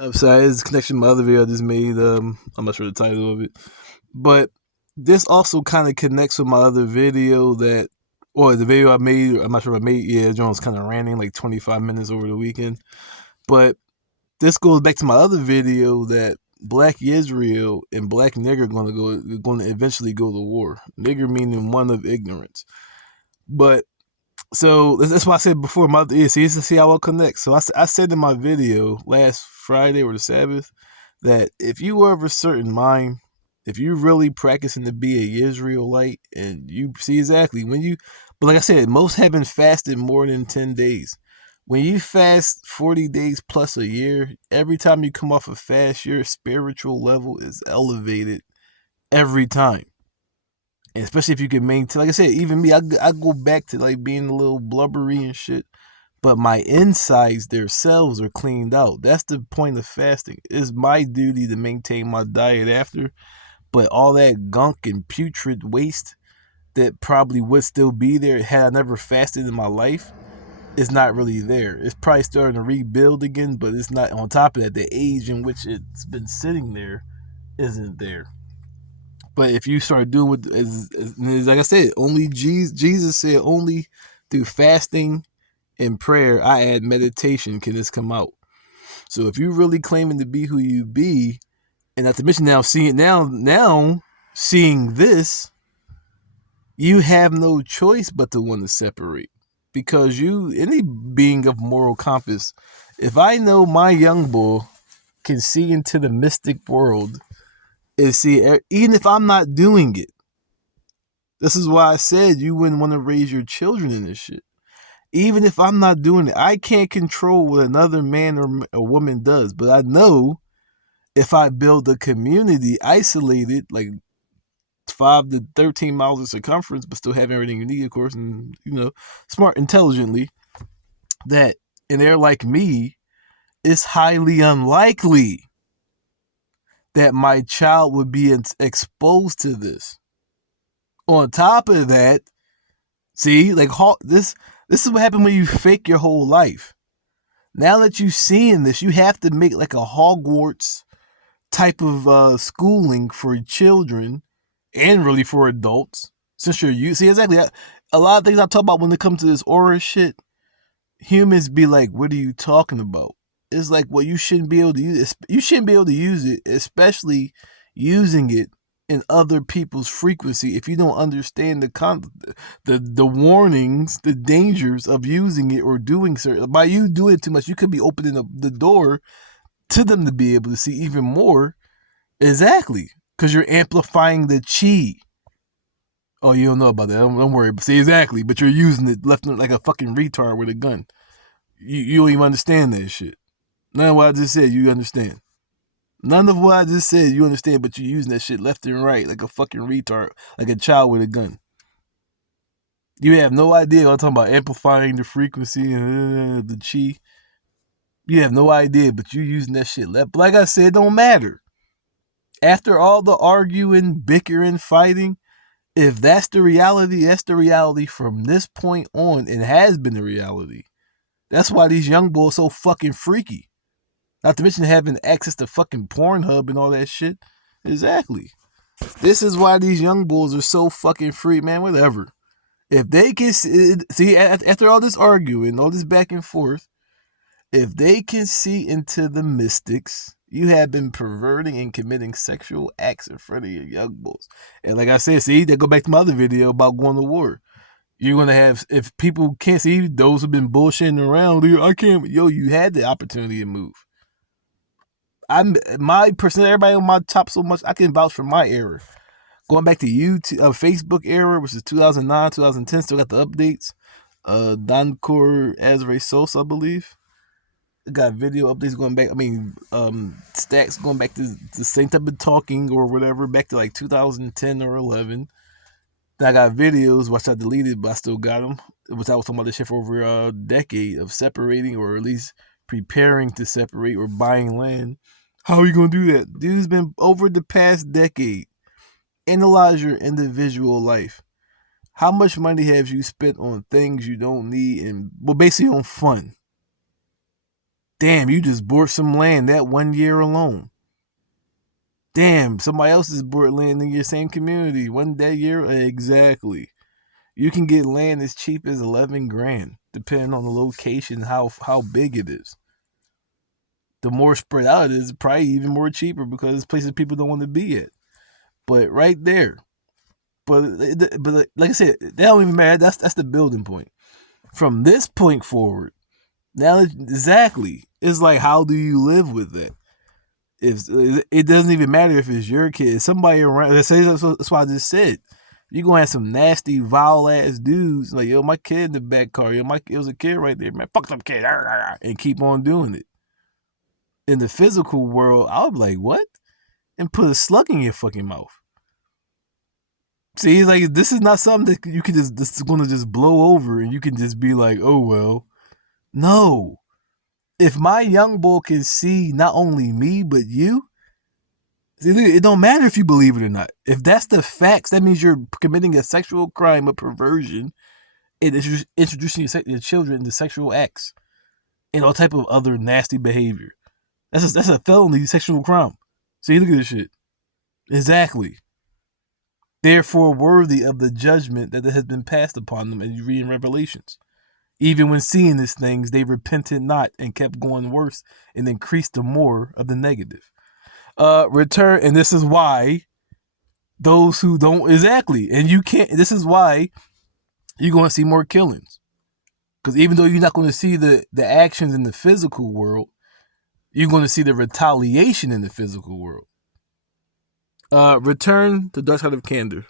I'm sorry, it's a connection to my other video I just made. I'm not sure the title of it, but this also kind of connects with my other video or the video I made. I'm not sure if I made. Yeah, Jones kind of ranting like 25 minutes over the weekend, but this goes back to my other video that Black Israel and Black Nigger going to eventually go to war. Nigger meaning one of ignorance, but so that's why I said before my see how it connects. So I said in my video last Friday or the Sabbath that if you were of a certain mind, if you really practicing to be a Israelite, and you see exactly when you, but like I said, most haven't fasted more than 10 days. When you fast 40 days plus a year, every time you come off a fast, your spiritual level is elevated every time. And especially if you can maintain, like I said, even me, I go back to like being a little blubbery and shit, but my insides themselves are cleaned out. That's the point of fasting. It's my duty to maintain my diet after, but all that gunk and putrid waste that probably would still be there had I never fasted in my life is not really there. It's probably starting to rebuild again, but it's not. On top of that, the age in which it's been sitting there isn't there. But if you start doing what, like I said, only Jesus said, only through fasting and prayer, I add meditation, can this come out. So if you really claiming to be who you be, and not to mention now seeing this, you have no choice but to want to separate, because any being of moral compass, if I know my young boy can see into the mystic world and see, even if I'm not doing it. This is why I said you wouldn't want to raise your children in this shit. Even if I'm not doing it, I can't control what another man or a woman does. But I know if I build a community isolated, like 5 to 13 miles of circumference, but still having everything you need, of course, and smart intelligently, that and they're like me, it's highly unlikely that my child would be exposed to this. On top of that, see, like this is what happened when you fake your whole life. Now that you're seeing this, you have to make like a Hogwarts type of schooling for children and really for adults. Since you're you see exactly a lot of things I talk about when it comes to this aura shit, humans be like, "What are you talking about?" It's like, well, you shouldn't be able to use it. You shouldn't be able to use it, especially using it in other people's frequency, if you don't understand the warnings, the dangers of using it or doing certain. By you doing it too much, you could be opening up the door to them to be able to see even more. Exactly, because you're amplifying the chi. Oh, you don't know about that. Don't worry. But see, exactly. But you're using it left like a fucking retard with a gun. You don't even understand that shit. None of what I just said, you understand. None of what I just said, you understand, but you're using that shit left and right like a fucking retard, like a child with a gun. You have no idea what I'm talking about, amplifying the frequency and the chi. You have no idea, but you're using that shit left. But like I said, it don't matter. After all the arguing, bickering, fighting, if that's the reality from this point on. It has been the reality. That's why these young boys so fucking freaky. Not to mention having access to fucking Pornhub and all that shit. Exactly. This is why these young bulls are so fucking free, man. Whatever. If they can see after all this arguing, all this back and forth, if they can see into the mystics, you have been perverting and committing sexual acts in front of your young bulls. And like I said, see, they go back to my other video about going to war. You're gonna have, if people can't see, those who've been bullshitting around, I can't. Yo, you had the opportunity to move. I'm my person. Everybody on my top so much. I can vouch for my era. Going back to YouTube, Facebook era, which is 2009, 2010. Still got the updates. Doncor Azre Sosa, I believe. Got video updates going back. I mean, stacks going back to the same type of talking or whatever, back to like 2010 or 11. Then I got videos which I deleted, but I still got them. Which I was talking about this shit for over a decade of separating, or at least preparing to separate, or buying land. How are you gonna do that? Dude's been over the past decade. Analyze your individual life. How much money have you spent on things you don't need, and well, basically on fun? Damn, you just bought some land that 1 year alone. Damn, somebody else has bought land in your same community that year. Exactly. You can get land as cheap as 11 grand, depending on the location, how big it is. The more spread out it is, probably even more cheaper because it's places people don't want to be at. But right there, but like I said, that don't even matter. That's the building point. From this point forward, now exactly, it's like, how do you live with that? If it doesn't even matter if it's your kid, somebody around. That's what I just said. You're gonna have some nasty, vile ass dudes like, yo, my kid in the back car, yo, it was a kid right there, man. Fuck them kid, and keep on doing it. In the physical world, I would be like, what? And put a slug in your fucking mouth. See, like, this is not something that you can just, this is gonna just blow over and you can just be like, oh well. No. If my young boy can see not only me but you, see, it don't matter if you believe it or not. If that's the facts, that means you're committing a sexual crime of perversion and introducing your children to sexual acts and all type of other nasty behavior. That's a felony sexual crime. See, look at this shit. Exactly. Therefore worthy of the judgment that has been passed upon them, as you read in Revelations. Even when seeing these things, they repented not and kept going worse and increased the more of the negative. Return, and this is why those who don't, exactly, and you can't, this is why you're going to see more killings. Because even though you're not going to see the actions in the physical world, you're going to see the retaliation in the physical world. Return to Dark Side of Candor.